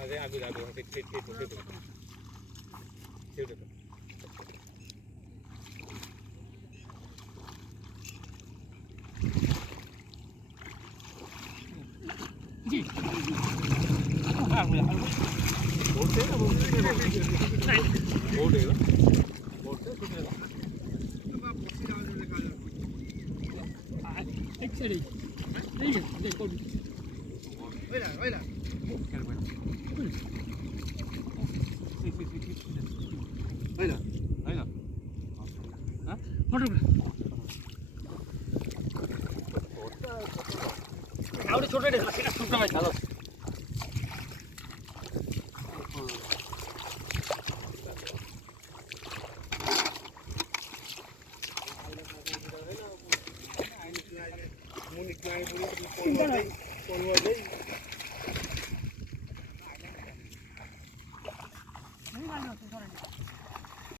अरे आगू आगू ठीक जी बोलते हैं बोलेगा बोलते एक साइड नहीं है देखो छोटे छोटा में चलो नहीं